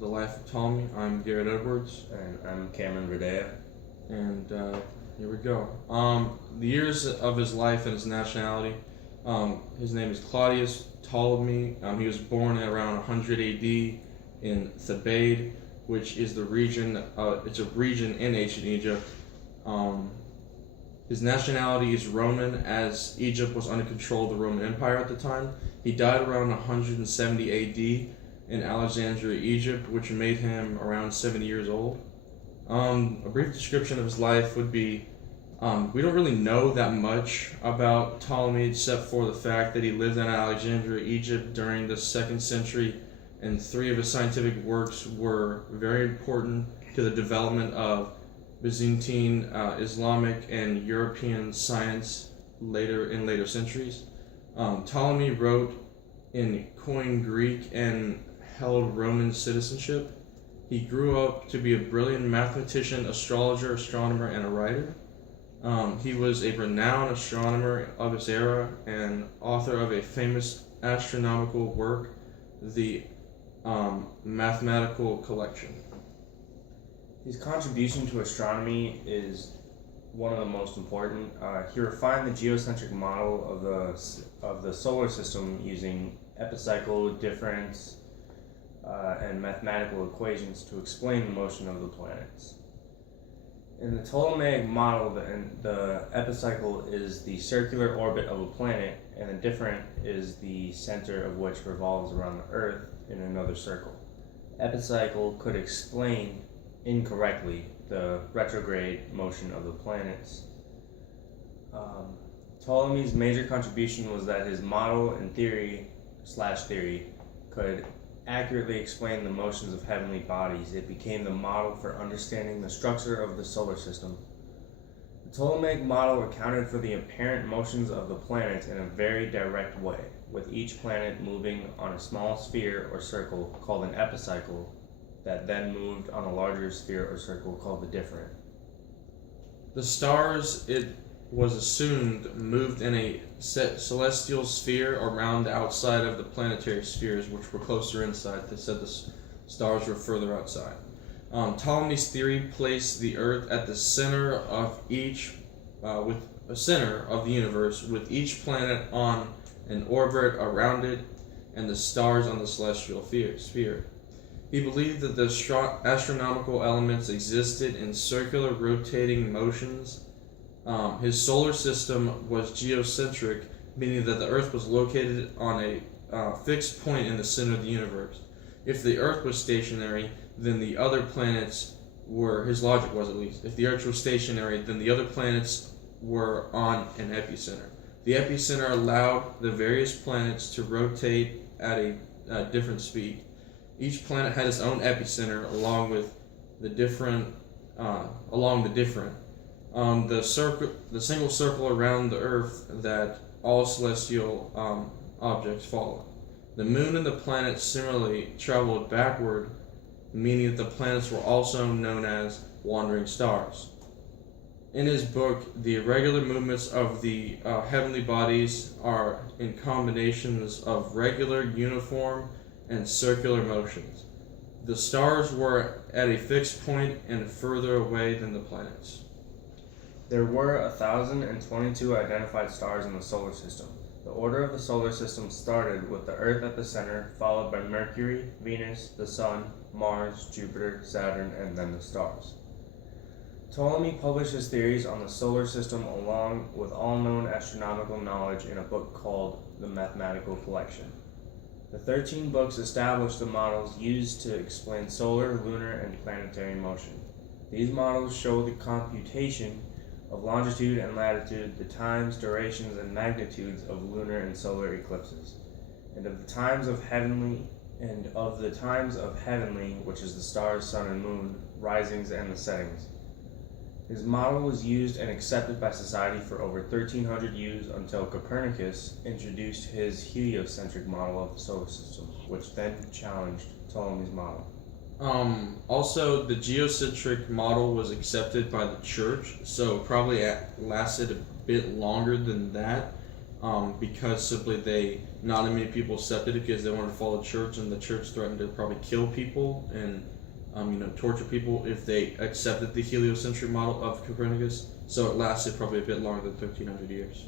The Life of Ptolemy. I'm Garrett Edwards, And I'm Cameron Verdea. and here we go. The years of his life and his nationality. His name is Claudius Ptolemy. He was born at around 100 A.D. in Thebaid, which is the region. It's a region in ancient Egypt. His nationality is Roman, as Egypt was under control of the Roman Empire at the time. He died around 170 A.D. in Alexandria, Egypt, which made him around 70 years old. A brief description of his life would be, we don't really know that much about Ptolemy except for the fact that he lived in Alexandria, Egypt during the 2nd century, and 3 of his scientific works were very important to the development of Byzantine, Islamic, and European science in later centuries. Ptolemy wrote in Koine Greek and held Roman citizenship. He grew up to be a brilliant mathematician, astrologer, astronomer, and a writer. He was a renowned astronomer of his era and author of a famous astronomical work, the Mathematical Collection. His contribution to astronomy is one of the most important. He refined the geocentric model of the solar system using epicycle difference and mathematical equations to explain the motion of the planets. In the Ptolemaic model, the epicycle is the circular orbit of a planet, and the different is the center of which revolves around the Earth in another circle. Epicycle could explain incorrectly the retrograde motion of the planets. Ptolemy's major contribution was that his model and theory could accurately explain the motions of heavenly bodies. It became the model for understanding the structure of the solar system. The Ptolemaic model accounted for the apparent motions of the planets in a very direct way, with each planet moving on a small sphere or circle called an epicycle that then moved on a larger sphere or circle called the different. The stars, it was assumed, moved in a celestial sphere around the outside of the planetary spheres, which were closer inside. They said the stars were further outside. Ptolemy's theory placed the Earth at the center of with a center of the universe, with each planet on an orbit around it, and the stars on the celestial sphere. He believed that the astronomical elements existed in circular rotating motions. His solar system was geocentric, meaning that the Earth was located on a fixed point in the center of the universe. If the Earth was stationary, then the other planets were, his logic was at least, if the Earth was stationary, then the other planets were on an epicenter. The epicenter allowed the various planets to rotate at a different speed. Each planet had its own epicenter along the different. The single circle around the Earth that all celestial objects follow. The Moon and the planets similarly traveled backward, meaning that the planets were also known as wandering stars. In his book, the irregular movements of the heavenly bodies are in combinations of regular, uniform, and circular motions. The stars were at a fixed point and further away than the planets. There were 1,022 identified stars in the solar system. The order of the solar system started with the Earth at the center, followed by Mercury, Venus, the Sun, Mars, Jupiter, Saturn, and then the stars. Ptolemy published his theories on the solar system along with all known astronomical knowledge in a book called the Mathematical Collection. The 13 books established the models used to explain solar, lunar, and planetary motion. These models show the computation of longitude and latitude, the times, durations, and magnitudes of lunar and solar eclipses, and of the times of heavenly, which is the stars, sun, and moon, risings and the settings. His model was used and accepted by society for over 1,300 years until Copernicus introduced his heliocentric model of the solar system, which then challenged Ptolemy's model. Also, the geocentric model was accepted by the church, so probably lasted a bit longer than that. because simply not many people accepted it because they wanted to follow the church, and the church threatened to probably kill people and torture people if they accepted the heliocentric model of Copernicus. So it lasted probably a bit longer than 1,300 years.